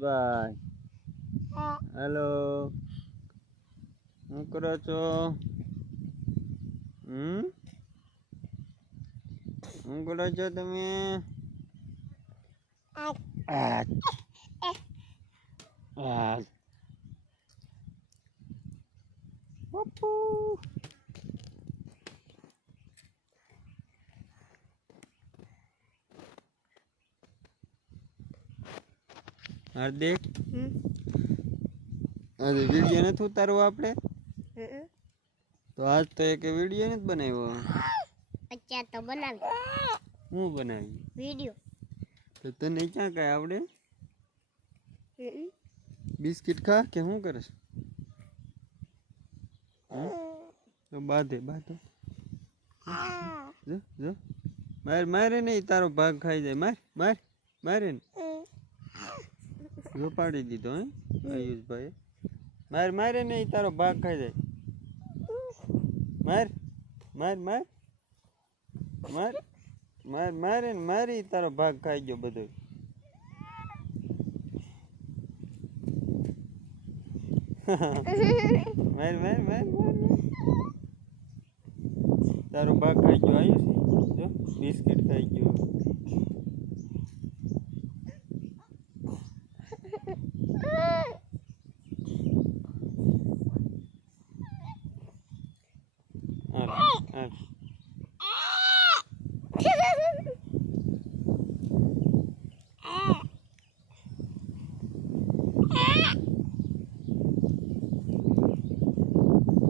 આયુષભાઈ hello શું કરો છો? શું કરો છો તમે? પપ્પુ હાર્દિક આજે વિડીયો નથી ઉતારવો આપણે તો આજ તો એક વિડીયો નથી બનાવ્યો. અત્યારે તો બનાવી. હું બનાવી વિડીયો તો તને ક્યાં કઈ આવડે? બિસ્કિટ ખા કે શું કરે છે? તો બાંધે બાંધો જો જો મારે નહીં તારો ભાગ ખાઈ જાય. માર મારે ને જો પાડી દીધો હે આયુષભાઈ. મારે નહીં તારો ભાગ ખાઈ જાય. મારે ને મારી તારો ભાગ ખાઈ ગયો બધો. માર તારો ભાગ ખાઈ ગયો. આયુષ જો બિસ્કિટ ખાઈ ગયો. હાલ